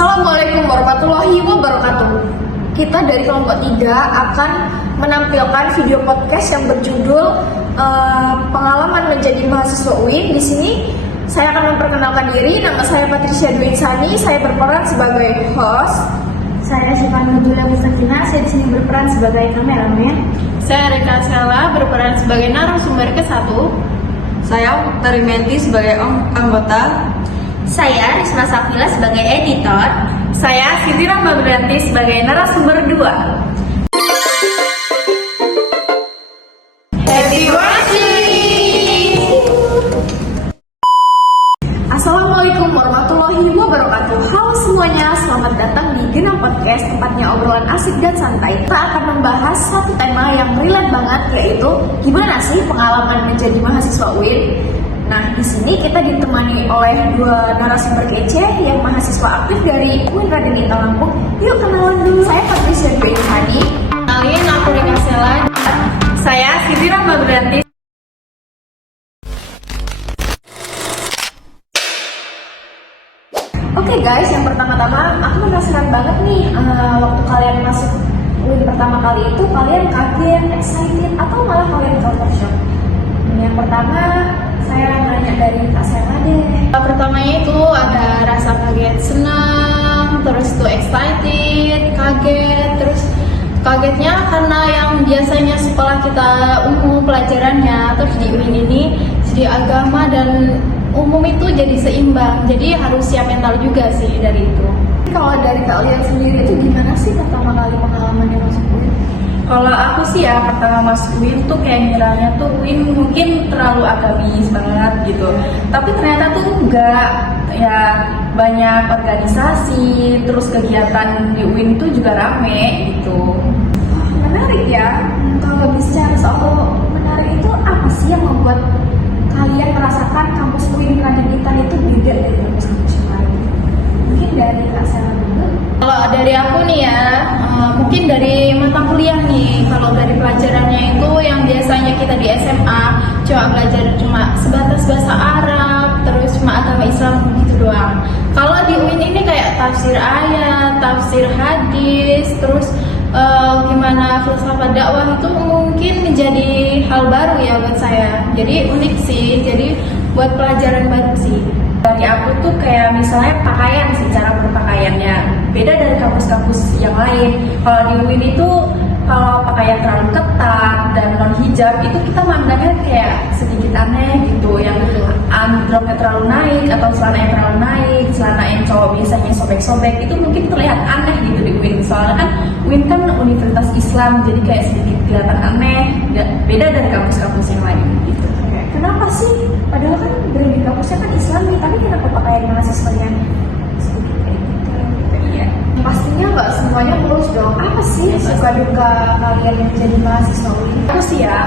Assalamualaikum warahmatullahi wabarakatuh. Kita dari kelompok 3 akan menampilkan video podcast yang berjudul pengalaman menjadi mahasiswa UIN. Di sini saya akan memperkenalkan diri. Nama saya Patricia Dwi Insani. Saya berperan sebagai host. Saya Syifa Nurjulia Mustakina. Saya di sini berperan sebagai kameramen. Saya Reka Sela berperan sebagai narasumber ke-1. Saya Tarimenti sebagai anggota. Saya Risma Safila sebagai editor. Saya Siti Rahma Berdanti sebagai narasumber 2. Happy watching! Assalamualaikum warahmatullahi wabarakatuh. Halo semuanya, selamat datang di Genam Podcast, tempatnya obrolan asik dan santai. Kita akan membahas satu tema yang relate banget, yaitu gimana sih pengalaman menjadi mahasiswa UIN. Nah, di sini kita ditemani oleh 2 narasumber kece yang mahasiswa aktif dari UIN Raden Intan Lampung. Yuk kenalan dulu. Saya Patricia Dwi Insani. Kenalin, aku Reka Sela. Saya Siti Rahma Berdanti. Oke guys, yang pertama-tama aku penasaran banget nih, waktu kalian masuk UIN pertama kali itu kalian kaget, excited, atau malah kalian culture shock? Yang pertama saya nanya dari Kak Sela deh. Pertamanya itu ada rasa kaget, senang, terus tuh excited, kaget, terus kagetnya karena yang biasanya sekolah kita umum pelajarannya, terus di UIN ini jadi agama dan umum itu jadi seimbang, jadi harus siap mental juga sih dari itu. Kalau dari kalian sendiri itu gimana sih pertama kali pengalamannya masuk UIN? Kalau aku sih ya pertama masuk UIN tuh kayak ngiranya tuh UIN mungkin terlalu agamis banget gitu. Tapi ternyata tuh enggak, ya banyak organisasi, terus kegiatan di UIN tuh juga rame gitu. Menarik ya. Kalau bicara soal menarik itu apa sih yang membuat kalian merasakan kampus UIN Raden Intan itu beda dari kampus-kampus yang lain? Mungkin dari Kak Sela dulu. Kalau dari aku nih ya, mungkin dari mata kuliah nih. Kalau dari pelajarannya itu yang biasanya kita di SMA cuma belajar sebatas bahasa Arab, terus cuma agama Islam gitu doang. Kalau di UIN ini kayak tafsir ayat, tafsir hadis, terus gimana filsafat dakwah itu mungkin menjadi hal baru ya buat saya. Jadi unik sih, jadi buat pelajaran baru sih. Dari aku tuh kayak misalnya pakaian sih, cara berpakaiannya beda dari kampus-kampus yang lain. Kalau di UIN itu kalau pakaian terlalu ketat dan non hijab itu kita mandangnya kayak sedikit aneh gitu, yang androknya terlalu naik atau celana yang terlalu naik, celana yang cowok biasanya sobek-sobek itu mungkin terlihat aneh gitu di UIN. Soalnya kan UIN kan universitas Islam, jadi kayak sedikit kelihatan aneh, beda dari kampus-kampus yang lain gitu. Kenapa sih? Padahal kan dari kampusnya kan Islami, tapi kenapa pakaian mahasiswanya sedikit kayak gitu? Iya. Pastinya nggak semuanya mulus dong. Apa sih suka duka kalian menjadi mahasiswa UIN? Aku sih ya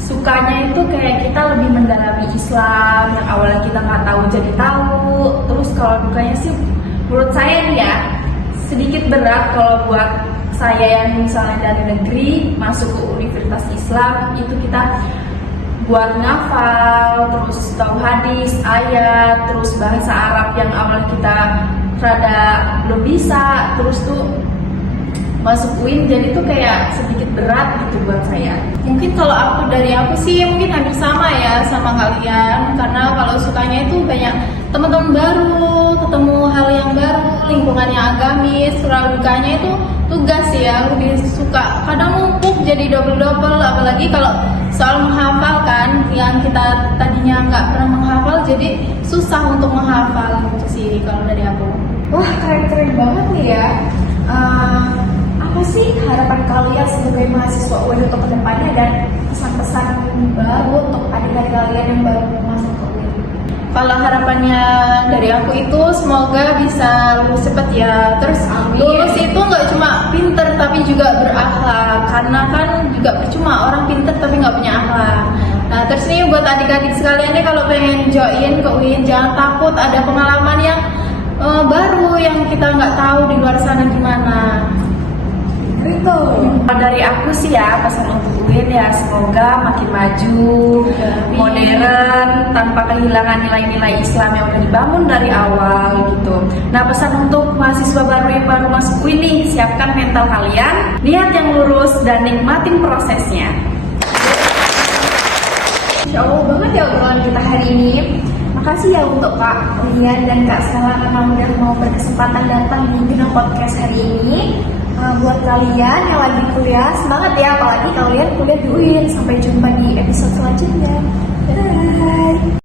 sukanya itu kayak kita lebih mendalami Islam yang awalnya kita nggak tahu jadi tahu. Terus kalau dukanya sih menurut saya nih ya sedikit berat kalau buat saya yang misalnya dari negeri masuk ke universitas Islam itu kita buat ngafal, terus tahu hadis, ayat, terus bahasa Arab yang awal kita rada belum bisa, terus tuh masuk UIN jadi tuh kayak sedikit berat gitu buat saya. Mungkin kalau dari aku sih mungkin hampir sama ya sama kalian, karena kalau sukanya itu banyak teman-teman baru, ketemu hal yang baru, lingkungan yang agamis. Kalau dukanya itu tugas sih ya, lebih suka kadang numpuk jadi double-double, apalagi kalau soal menghafal kan, yang kita tadinya nggak pernah menghafal jadi susah untuk menghafal gitu sih kalau dari aku. Wah, keren-keren banget nih ya. Apa sih harapan kalian sebagai mahasiswa UIN untuk kedepannya dan pesan-pesan baru untuk adik-adik kalian yang baru masuk ke UIN? Kalau harapannya dari aku itu semoga bisa lulus cepet ya. Terus lulus itu nggak cuma pinter tapi juga berakhlak. Karena kan juga percuma orang pinter tapi nggak punya akhlak. Nah terus nih buat adik-adik sekalian nih kalau pengen join ke UIN jangan takut, ada pengalaman yang baru yang kita nggak tahu di luar sana gimana. Keren gitu. Dari aku sih ya, pesan untuk UIN ya semoga makin maju, modern, tanpa kehilangan nilai-nilai Islam yang udah dibangun dari awal gitu. Nah, pesan untuk mahasiswa baru yang baru masuk UIN nih, siapkan mental kalian, niat yang lurus dan nikmatin prosesnya. Insya Allah banget ya obrolan kita hari ini. Makasih ya untuk Kak Rian dan Kak Stella karena udah mau berkesempatan datang di Genam Podcast hari ini. Buat kalian yang lagi kuliah, semangat ya, apalagi kalian kuliah di UIN. Sampai jumpa di episode selanjutnya. Bye.